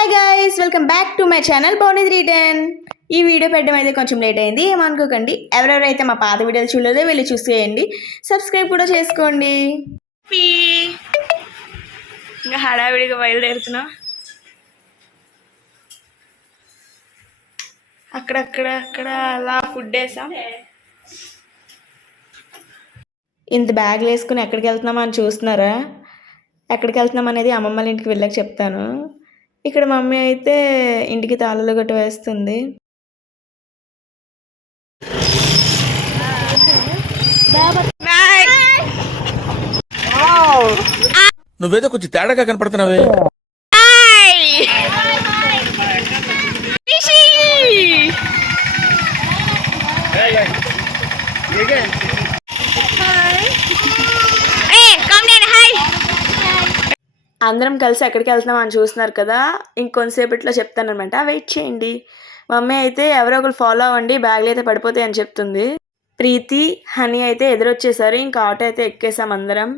Hi guys, welcome back to my channel Bonnie's return. ఈ video పెట్టడం అయితే కొంచెం లేట్ అయింది, ఏమనుకోకండి. ఎవరెవరైతే మా పాత వీడియోలు చూడలేదో వెళ్ళి చూసేయండి, సబ్స్క్రైబ్ కూడా చేసుకోండి. ఇంకా హడావిడిగా బయలుదేరుతున్నా. అక్కడ అలా ఫుడ్ వేసాం. ఇంత బ్యాగ్లు వేసుకుని ఎక్కడికి వెళ్తున్నామా అని చూస్తున్నారా? ఎక్కడికి వెళ్తున్నాం అనేది అమ్మమ్మ ఇంటికి వెళ్ళాక చెప్తాను. ఇక్కడ మమ్మీ అయితే ఇంటికి తాళాలు గట్ట వేస్తుంది. నువ్వేదో కొంచెం తేడాగా కనపడుతున్నావే. అందరం కలిసి ఎక్కడికి వెళ్తున్నాం అని చూస్తున్నారు కదా, ఇంకొంతసేపట్లో చెప్తానమాట, వెయిట్ చేయండి. మమ్మీ అయితే ఎవరో ఒకరు ఫాలో అవ్వండి, బ్యాగ్లు అయితే పడిపోతాయి అని చెప్తుంది. ప్రీతి, హనీ అయితే ఎదురొచ్చేసారు. ఇంకా ఆటో అయితే ఎక్కేసాం అందరం.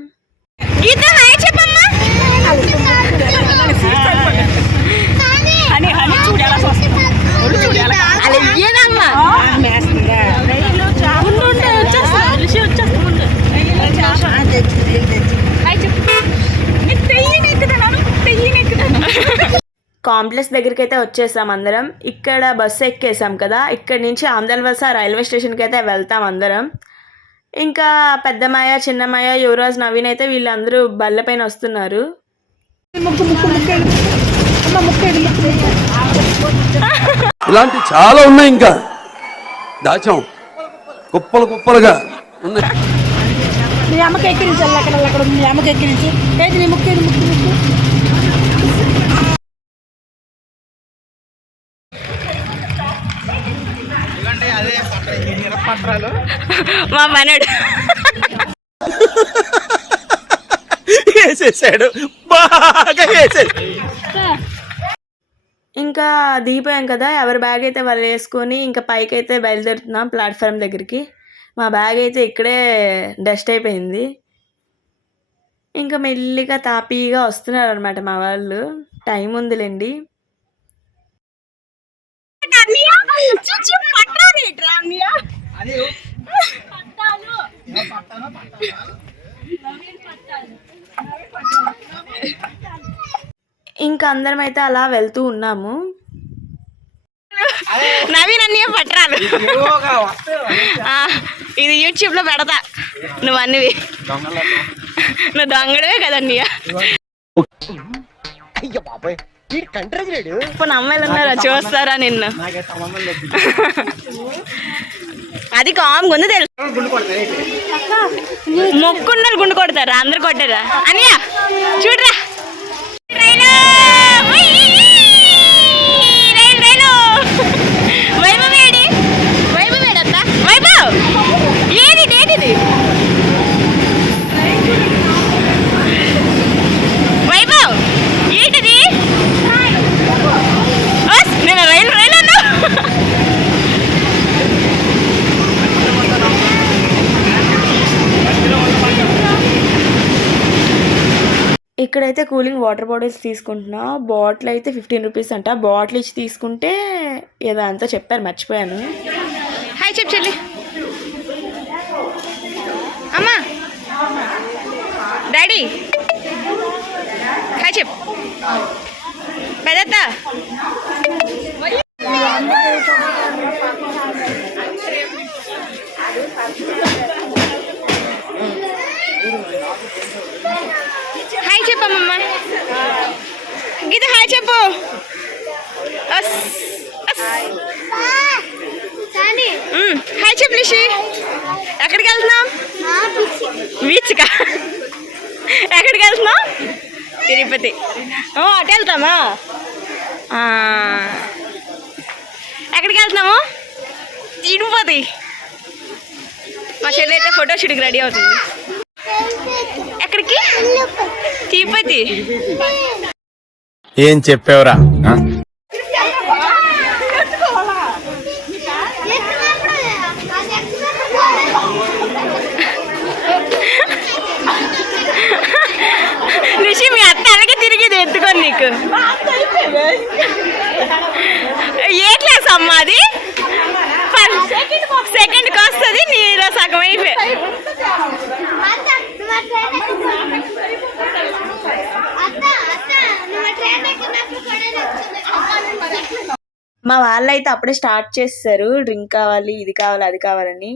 కాంప్లెక్స్ దగ్గరికి అయితే వచ్చేసాం అందరం. ఇక్కడ బస్సు ఎక్కేసాం కదా, ఇక్కడ నుంచి ఆంధ్రవలస రైల్వే స్టేషన్కి అయితే వెళ్తాం అందరం. ఇంకా పెద్దమ్మాయ, చిన్నమ్మాయ, యువరాజ్, నవీన్ అయితే వీళ్ళందరూ బల్ల పైన వస్తున్నారు. ఇలాంటి చాలా ఉన్నాయి, ఇంకా దాచాం కుప్పలు కుప్పలుగా ఉన్నాయి. మీ అమ్మకి ఎక్కిరించాలి, అక్కడ మీ అమ్మకి ఎక్కిరించి ఏది నీ ముక్కు ముక్కు ముక్కు. మా మనడు వేసేసాడు, బాగా వేసేసాడు. ఇంకా దిగిపోయాం కదా, ఎవరి బ్యాగ్ అయితే వాళ్ళు వేసుకొని ఇంకా పైకి అయితే బయలుదేరుతున్నాం ప్లాట్ఫామ్ దగ్గరికి. మా బ్యాగ్ అయితే ఇక్కడే డస్ట్ అయిపోయింది. ఇంకా మెల్లిగా తాపీగా వస్తున్నారు అనమాట మా వాళ్ళు. టైం ఉందిలేండి. ఇంకా అందరం అయితే అలా వెళ్తూ ఉన్నాము. నవీన్ అన్నయ్య పట్టరాలు, ఇది యూట్యూబ్ లో పెడతా. నువ్వు అన్నవి నువ్వు దొంగడవే కదన్నయ్య. ఇప్పుడు అమ్మాయిలు ఉన్నారా చూస్తారా నిన్ను? అది కామ్గా ఉంది తెలుసు. మొక్కున్నారు గుండు కొడతారా? అందరు కొట్టారా అన్నయ్య? చూడరా ఇక్కడైతే కూలింగ్ వాటర్ బాటిల్స్ తీసుకుంటున్నా. బాటిల్ అయితే 15 రూపీస్ అంట. బాటిల్ ఇచ్చి తీసుకుంటే ఏదో అంతా చెప్పారు, మర్చిపోయాను. హాయ్ చెప్పు చెల్లి. అమ్మా, డాడీ హాయ్ చెప్పు. పెద్దత్త హాయ్ చెప్పమ్మా. గీత హాయ్ చెప్పు. హాయ్ చెప్పు లిషి. ఎక్కడికి వెళ్తున్నాం? బీచ్కా? ఎక్కడికి వెళ్తున్నాం? తిరుపతి. అటు వెళ్తామా? ఎక్కడికి వెళ్తున్నాము? తిరుపతి. మా చెల్లి అయితే ఫోటో షూట్కి రెడీ అవుతుంది. ఎక్కడికి? తిరుపతి. ఏం చెప్పావురా? రిషి, మీ అత్త అలాగే తిరిగి ఎత్తుకొని నీకు సెకండ్కి వస్తుంది నీలో సగం అయిపోయి. మా వాళ్ళైతే అప్పుడే స్టార్ట్ చేస్తారు, డ్రింక్ కావాలి, ఇది కావాలి, అది కావాలని.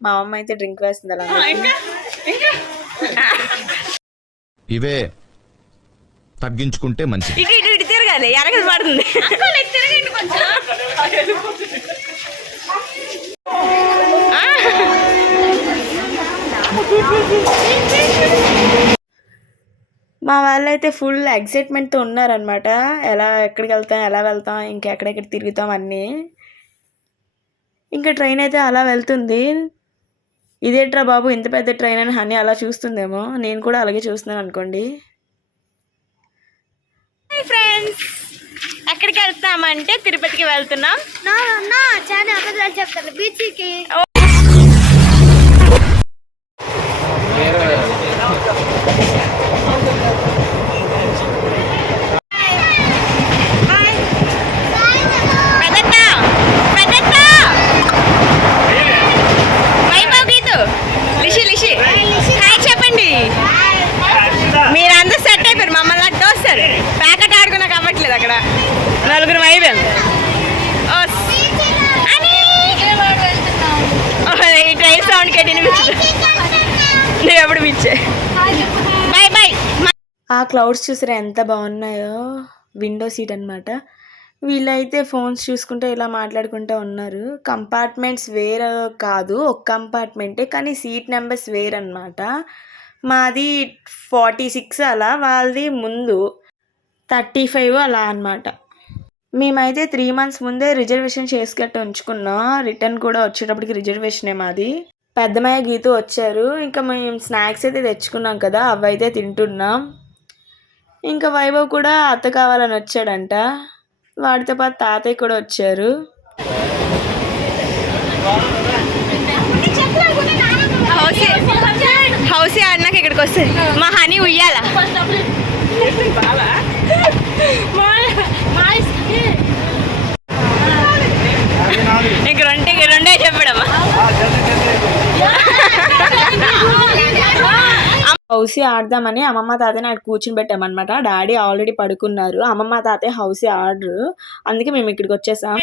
మా అమ్మ అయితే డ్రింక్ వేస్తుంది అలా. ఇవే తగ్గించుకుంటే మంచిది. ఇటు ఇటు ఇటు తిరగాలి, ఎరగది పడుతుంది. మా వాళ్ళైతే ఫుల్ ఎక్సైట్మెంట్తో ఉన్నారనమాట. ఎక్కడికి వెళ్తాం, ఎలా వెళ్తాం, ఇంకా ఎక్కడెక్కడ తిరుగుతాం అన్నీ. ఇంకా ట్రైన్ అయితే అలా వెళ్తుంది. ఇదేట్రా బాబు ఇంత పెద్ద ట్రైన్ అని హనీ అలా చూస్తుందేమో, నేను కూడా అలాగే చూస్తున్నాను అనుకోండి. ఫ్రెండ్స్, ఎక్కడికి వెళ్తామంటే తిరుపతికి వెళ్తున్నాం. చాలా అబద్ధాలు చెప్తాను, బీచ్కి. చెప్పండి, మీరందరూ సెట్ అయిపోయారు, మమ్మల్ని అడ్డు వస్తారు. ప్యాకెట్ ఆడుకున్నా కావట్లేదు అక్కడ, నలుగురు అయిపోయాం. ఈ ట్రైన్ సౌండ్ కట్టి నువ్వు ఎప్పుడు పిచ్చే. Bye bye. ఆ క్లౌడ్స్ చూసారా ఎంత బాగున్నాయో. విండో సీట్ అనమాట. వీళ్ళైతే ఫోన్స్ చూసుకుంటే ఇలా మాట్లాడుకుంటూ ఉన్నారు. కంపార్ట్మెంట్స్ వేరే కాదు, ఒక కంపార్ట్మెంటే, కానీ సీట్ నెంబర్స్ వేరనమాట. మాది 46 అలా, వాళ్ళది ముందు 35 అలా అనమాట. మేమైతే 3 months ముందే రిజర్వేషన్ చేసుకట్టు ఉంచుకున్నాం. రిటర్న్ కూడా వచ్చేటప్పటికి రిజర్వేషనే మాది. పెద్దమయ్య గీత వచ్చారు. ఇంకా మేము స్నాక్స్ అయితే తెచ్చుకున్నాం కదా, అవి అయితే తింటున్నాం. ఇంకా వైభవ్ కూడా అత్త కావాలని వచ్చాడంట. వాడితో పాటు తాతయ్య కూడా వచ్చారు. హౌసీ ఆడినాక ఇక్కడికి వస్తుంది. మా హనీ ఉయ్యాల ఇంక రెండే చెప్పడమ్మా. హౌసీ ఆడదామని అమ్మమ్మ తాతయ్య అక్కడ కూర్చుని పెట్టామన్నమాట. డాడీ ఆల్రెడీ పడుకున్నారు, అమ్మమ్మ తాతయ్య హౌసీ ఆడరు, అందుకే మేము ఇక్కడికి వచ్చేసాం.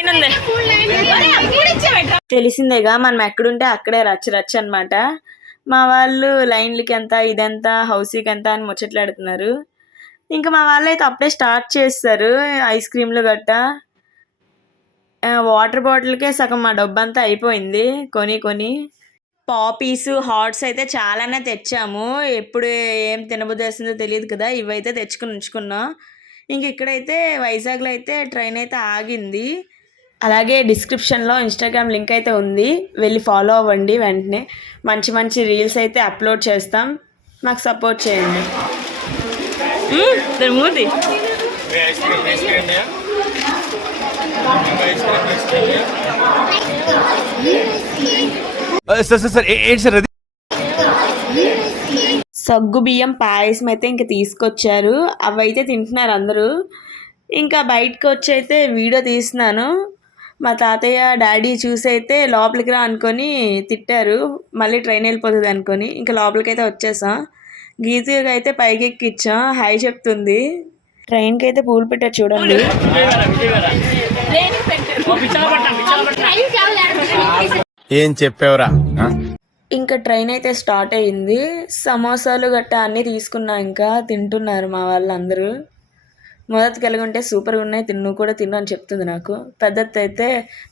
తెలిసిందేగా మనం ఎక్కడుంటే అక్కడే రచ్చ అనమాట. మా వాళ్ళు లైన్లకి ఎంత, ఇదెంత, హౌసీకి ఎంత అని ముచ్చట్లాడుతున్నారు. ఇంకా మా వాళ్ళు అయితే అప్పుడే స్టార్ట్ చేస్తారు. ఐస్ క్రీమ్లు గట్ట, వాటర్ బాటిల్కే సగం మా డబ్బంతా అయిపోయింది కొని. పాపీస్, హాట్స్ అయితే చాలానే తెచ్చాము. ఎప్పుడు ఏం తినబుద్ధి వేస్తుందో తెలియదు కదా, ఇవైతే తెచ్చుకుని ఉంచుకున్నాం. ఇంక ఇక్కడైతే వైజాగ్లో అయితే ట్రైన్ అయితే ఆగింది. అలాగే డిస్క్రిప్షన్లో ఇన్స్టాగ్రామ్ లింక్ అయితే ఉంది, వెళ్ళి ఫాలో అవ్వండి. వెంటనే మంచి రీల్స్ అయితే అప్లోడ్ చేస్తాం, మాకు సపోర్ట్ చేయండి. మూది సగ్గు బియ్యం పాయసం అయితే ఇంక తీసుకొచ్చారు, అవి అయితే తింటున్నారు అందరూ. ఇంకా బయటకు వచ్చి అయితే వీడియో తీస్తున్నాను. మా తాతయ్య డాడీ చూసి అయితే లోపలికి రా అనుకొని తిట్టారు, మళ్ళీ ట్రైన్ వెళ్ళిపోతుంది అనుకొని. ఇంకా లోపలికి అయితే వచ్చేసాం. గీతగా అయితే పైకి ఎక్కిచ్చాం, హాయ్ చెప్తుంది. ట్రైన్కి అయితే పూలు పెట్టారు చూడండి. ఏం చెప్పావురా? ఇంకా ట్రైన్ అయితే స్టార్ట్ అయ్యింది. సమోసాలు గట్టా అన్నీ తీసుకున్నా, ఇంకా తింటున్నారు మా వాళ్ళందరూ. మొదటికి ఎలాగుంటే సూపర్గా ఉన్నాయి, నువ్వు కూడా తిను అని చెప్తుంది నాకు. పెద్దత్త అయితే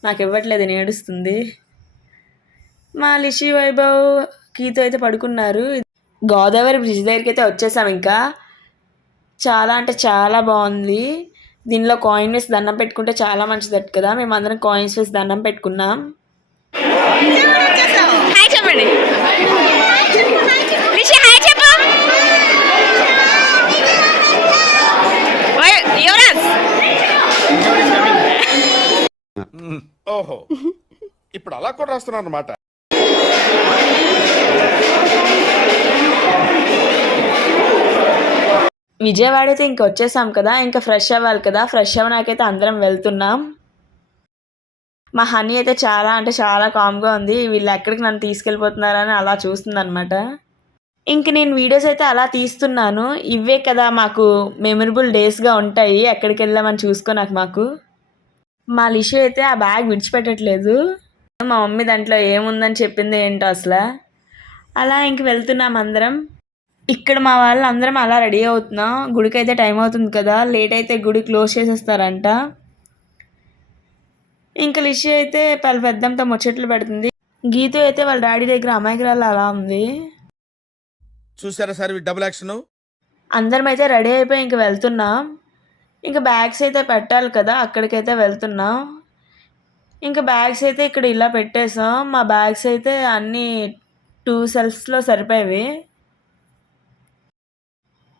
నాకు ఇవ్వట్లేదు, ఏడుస్తుంది. మా లిషి, వైభవ్, కీతో అయితే పడుకున్నారు. గోదావరి బ్రిడ్జ్ దగ్గరికి అయితే వచ్చేసాం. ఇంకా చాలా అంటే చాలా బాగుంది. దీనిలో కాయిన్ వేసి దండం పెట్టుకుంటే చాలా మంచిదట కదా, మేమందరం కాయిన్స్ వేసి దండం పెట్టుకున్నాం. హాయ్ చెప్పండి, లిషి హాయ్ చెప్పు. యువరాజ్, ఓహో, ఇప్పుడు అలా కూడా రాస్తున్నారు అన్నమాట. విజయవాడ అయితే ఇంక వచ్చేసాం కదా, ఇంకా ఫ్రెష్ అవ్వాలి కదా. ఫ్రెష్ అవ్వడానికైతే అందరం వెళ్తున్నాం. మా హనీ అయితే చాలా అంటే చాలా కామ్గా ఉంది. వీళ్ళు ఎక్కడికి నన్ను తీసుకెళ్ళిపోతున్నారని అలా చూస్తుందన్నమాట. ఇంక నేను వీడియోస్ అయితే అలా తీస్తున్నాను. ఇవే కదా మాకు మెమరబుల్ డేస్గా ఉంటాయి ఎక్కడికి వెళ్ళామని చూసుకోనాక మాకు. మా లిషి అయితే ఆ బ్యాగ్ విడిచిపెట్టట్లేదు. మా మమ్మీ దాంట్లో ఏముందని చెప్పింది ఏంటో అసలు. అలా ఇంక వెళ్తున్నాం అందరం. ఇక్కడ మా వాళ్ళు అందరం అలా రెడీ అవుతున్నాం. గుడికి అయితే టైం అవుతుంది కదా, లేట్ అయితే గుడి క్లోజ్ చేసేస్తారంట. ఇంకా లిషి అయితే పెద్దంతా ముచ్చట్లు పెడుతుంది. గీత అయితే వాళ్ళ డాడీ దగ్గర అమాయకురాలు అలా ఉంది. చూసారా సార్ డబుల్ యాక్షన్. అందరం అయితే రెడీ అయిపోయి ఇంక వెళ్తున్నాం. ఇంకా బ్యాగ్స్ అయితే పెట్టాలి కదా, అక్కడికైతే వెళ్తున్నాం. ఇంకా బ్యాగ్స్ అయితే ఇక్కడ ఇలా పెట్టేసాం. మా బ్యాగ్స్ అయితే అన్నీ 2 సెల్ఫ్స్లో సరిపోయేవి.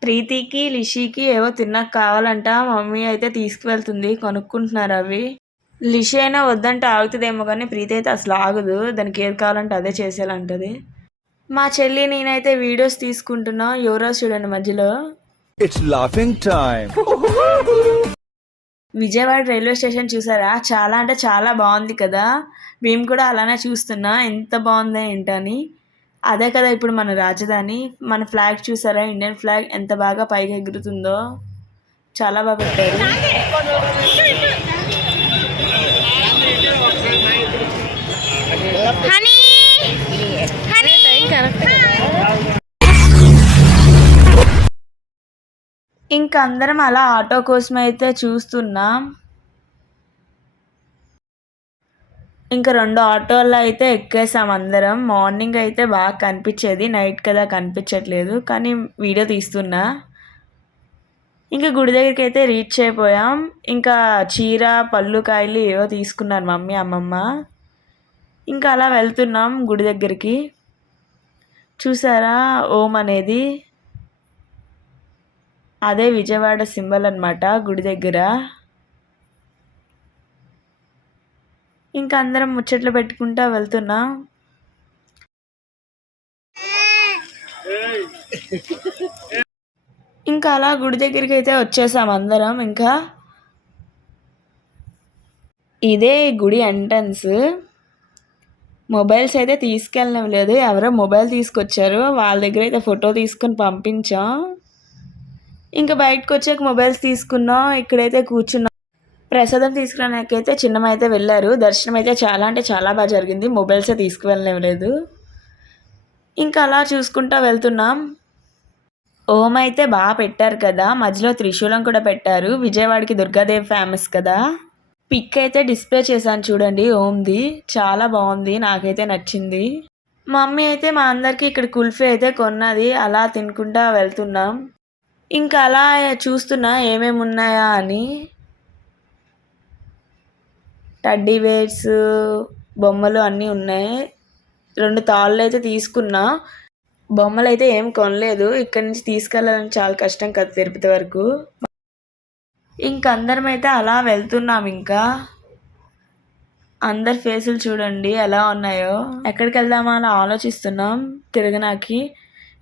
ప్రీతికి లిషికి ఏవో తిన్నాక కావాలంట. మమ్మీ అయితే తీసుకువెళ్తుంది, కొనుక్కుంటున్నారు అవి. లిషి అయినా వద్దంటే ఆగుతుందేమో కానీ ప్రీతి అయితే అసలు ఆగదు. దానికి ఏది కావాలంటే అదే చేసేయాలంటది. మా చెల్లి నేనైతే వీడియోస్ తీసుకుంటున్నా. యువరాజ్ చూడండి మధ్యలో. It's laughing time. Vijayawada railway station చూసారా? చాలా అంటే చాలా బాగుంది కదా. మేము కూడా అలానే చూస్తున్నా ఎంత బాగుందో ఏంటని. అదే కదా ఇప్పుడు మన రాజధాని. మన ఫ్లాగ్ చూసారా? ఇండియన్ ఫ్లాగ్ ఎంత బాగా పైకి ఎగురుతుందో. చాలా బాగా పెట్టారు. హనీ హనీ ఇంకా అందరం అలా ఆటో కోసం అయితే చూస్తున్నాం. ఇంకా 2 ఆటోల్లో అయితే ఎక్కేసాం అందరం. మార్నింగ్ అయితే బాగా కనిపించేది, నైట్ కదా కనిపించట్లేదు, కానీ వీడియో తీస్తున్నా. ఇంకా గుడి దగ్గరికి అయితే రీచ్ అయిపోయాం. ఇంకా చీర పళ్ళు కాయలు ఏవో తీసుకున్నారు మమ్మీ అమ్మమ్మ. ఇంకా అలా వెళ్తున్నాం గుడి దగ్గరికి. చూసారా ఓం అనేది? అదే విజయవాడ సింబల్ అన్నమాట గుడి దగ్గర. ఇంకా అందరం ముచ్చట్లు పెట్టుకుంటా వెళ్తున్నాం. ఇంకా అలా గుడి దగ్గరికి అయితే వచ్చేసాం అందరం. ఇంకా ఇదే గుడి ఎంట్రన్స్. మొబైల్స్ అయితే తీసుకెళ్ళడం లేదు, ఎవరో మొబైల్ తీసుకొచ్చారు. వాళ్ళ దగ్గర అయితే ఫోటో తీసుకొని పంపించాం. ఇంకా బయటకు వచ్చాక మొబైల్స్ తీసుకున్నాం. ఇక్కడైతే కూర్చున్నాం. ప్రసాదం తీసుకురానికైతే చిన్నమ్మ అయితే వెళ్ళారు. దర్శనం అయితే చాలా అంటే చాలా బాగా జరిగింది. మొబైల్సే తీసుకువెళ్ళలేదు. ఇంకా అలా చూసుకుంటా వెళ్తున్నాం. ఓం అయితే బాగా పెట్టారు కదా, మధ్యలో త్రిశూలం కూడా పెట్టారు. విజయవాడకి దుర్గాదేవి ఫేమస్ కదా. పిక్ అయితే డిస్ప్లే చేశాను చూడండి ఓంది. చాలా బాగుంది, నాకైతే నచ్చింది. మమ్మీ అయితే మా అందరికీ ఇక్కడ కుల్ఫీ అయితే కొన్నది. అలా తినుకుంటా వెళ్తున్నాం. ఇంకా అలా చూస్తున్నా ఏమేమి ఉన్నాయా అని. టడ్డీ బేర్స్ బొమ్మలు అన్నీ ఉన్నాయి. 2 తాళ్ళు అయితే తీసుకున్నా. బొమ్మలు అయితే ఏం కొనలేదు. ఇక్కడి నుంచి తీసుకెళ్ళాలని చాలా కష్టం కదా తిరుపతి వరకు. ఇంక అందరం అయితే అలా వెళ్తున్నాం. ఇంకా అందరి ఫేసులు చూడండి ఎలా ఉన్నాయో. ఎక్కడికి వెళ్దామా అని ఆలోచిస్తున్నాం తిరగనాకి.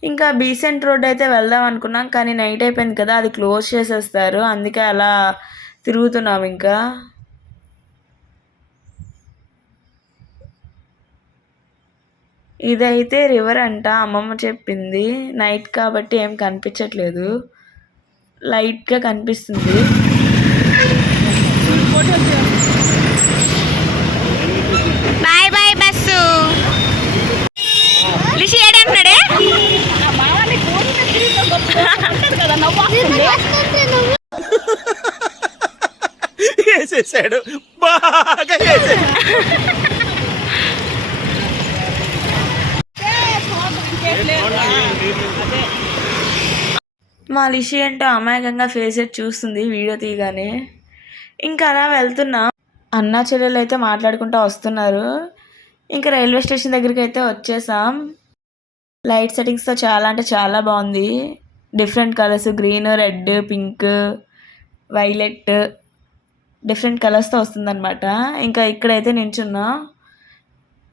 ఇంకా బీసెంట్ రోడ్ అయితే వెళ్దాం అనుకున్నాం, కానీ నైట్ అయిపోయింది కదా, అది క్లోజ్ చేసేస్తారు. అందుకే అలా తిరుగుతున్నాం. ఇంకా ఇదైతే రివర్ అంట, అమ్మమ్మ చెప్పింది. నైట్ కాబట్టి ఏం కనిపించట్లేదు, లైట్గా కనిపిస్తుంది. Bye bye bus. లిషి ఏడంటున్నాడే? వేసేసాడు, బాగా వేసేసాడు. మా లిషి అంటే అమాయకంగా ఫేస్ చూస్తుంది వీడియో తీయగానే. ఇంకా అలా వెళ్తున్నాం. అన్నా చెల్లెలు అయితే మాట్లాడుకుంటూ వస్తున్నారు. ఇంకా రైల్వే స్టేషన్ దగ్గరికి అయితే వచ్చేసాం. లైట్ సెట్టింగ్స్తో చాలా అంటే చాలా బాగుంది. Different colours, green, red, pink, violet, different కలర్స్తో వస్తుందన్నమాట. ఇంకా ఇక్కడైతే నించున్నా.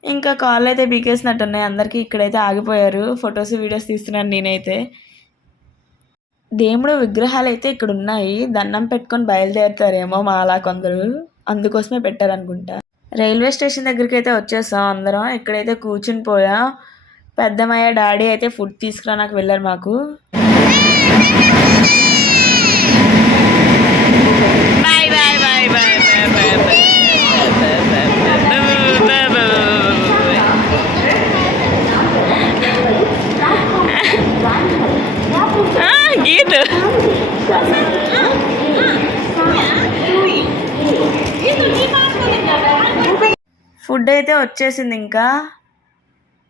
ఇంకా కాళ్ళు అయితే బీకేసినట్టున్నాయి అందరికీ. ఇక్కడైతే ఆగిపోయారు, ఫొటోస్ వీడియోస్ తీస్తున్నాను నేనైతే. దేవుడు విగ్రహాలు అయితే ఇక్కడ ఉన్నాయి. దండం పెట్టుకొని బయలుదేరుతారేమో మా అలా కొందరు, అందుకోసమే పెట్టారనుకుంటా. రైల్వే స్టేషన్ దగ్గరికి అయితే వచ్చేసాం అందరం. ఇక్కడైతే కూర్చుని పోయా. పెద్దమ్మయ్య డాడీ అయితే ఫుడ్ తీసుకురా నాకు వెళ్ళారు మాకు. Bye bye bye bye bye bye Geetha food అయితే వచ్చేసింది. ఇంకా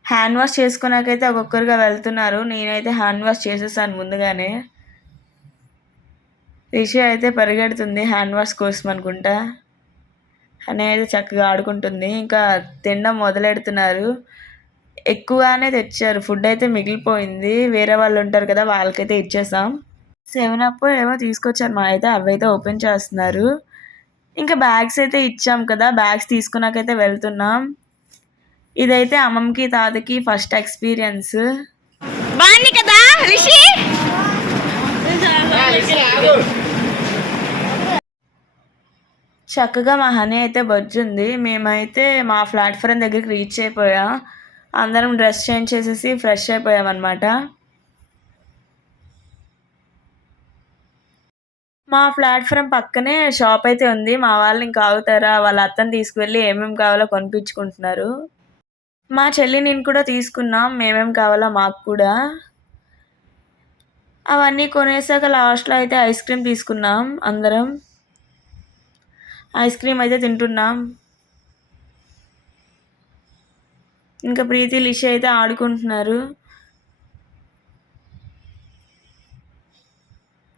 హ్యాండ్ వాష్ చేసుకున్నాకైతే ఒక్కొక్కరుగా వెళ్తున్నారు. నేనైతే హ్యాండ్ వాష్ చేసేసాను ముందుగానే. రిషి అయితే పరిగెడుతుంది హ్యాండ్ వాష్ కోసం అనుకుంటా. అని అయితే చక్కగా ఆడుకుంటుంది. ఇంకా తినడం మొదలెడుతున్నారు. ఎక్కువగానే తెచ్చారు. ఫుడ్ అయితే మిగిలిపోయింది. వేరే వాళ్ళు ఉంటారు కదా వాళ్ళకైతే ఇచ్చేసాం. 7up ఏమో తీసుకొచ్చారు మా అయితే. అవైతే ఓపెన్ చేస్తున్నారు. ఇంకా బ్యాగ్స్ అయితే ఇచ్చాం కదా, బ్యాగ్స్ తీసుకున్నాకైతే వెళ్తున్నాం. ఇదైతే అమ్మమ్మకి తాతకి ఫస్ట్ ఎక్స్పీరియన్స్. బాగుంది కదా రిషి. చక్కగా మా హనీ అయితే బొజ్జుంది. మేమైతే మా ప్లాట్ఫారం దగ్గరికి రీచ్ అయిపోయాం. అందరం డ్రెస్ చేంజ్ చేసేసి ఫ్రెష్ అయిపోయామన్నమాట. మా ప్లాట్ఫారం పక్కనే షాప్ అయితే ఉంది. మా వాళ్ళు ఇంకా ఆగుతారా, వాళ్ళ అత్తని తీసుకువెళ్ళి ఏమేమి కావాలో కొనిపించుకుంటున్నారు. మా చెల్లి నేను కూడా తీసుకున్నాం ఏమేమి కావాలో మాకు కూడా. అవన్నీ కొనేసాక లాస్ట్లో అయితే ఐస్ క్రీమ్ తీసుకున్నాం అందరం. ఐస్ క్రీమ్ అయితే తింటున్నాం. ఇంకా ప్రీతి లిషి అయితే ఆడుకుంటున్నారు.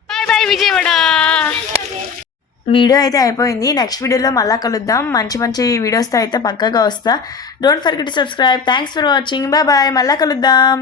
Bye bye Vijayawada. వీడియో అయితే అయిపోయింది. నెక్స్ట్ వీడియోలో మళ్ళీ కలుద్దాం. మంచి మంచి వీడియోస్తో అయితే పక్కాగా వస్తా. Don't forget to subscribe. Thanks for watching. Bye bye. మళ్ళీ కలుద్దాం.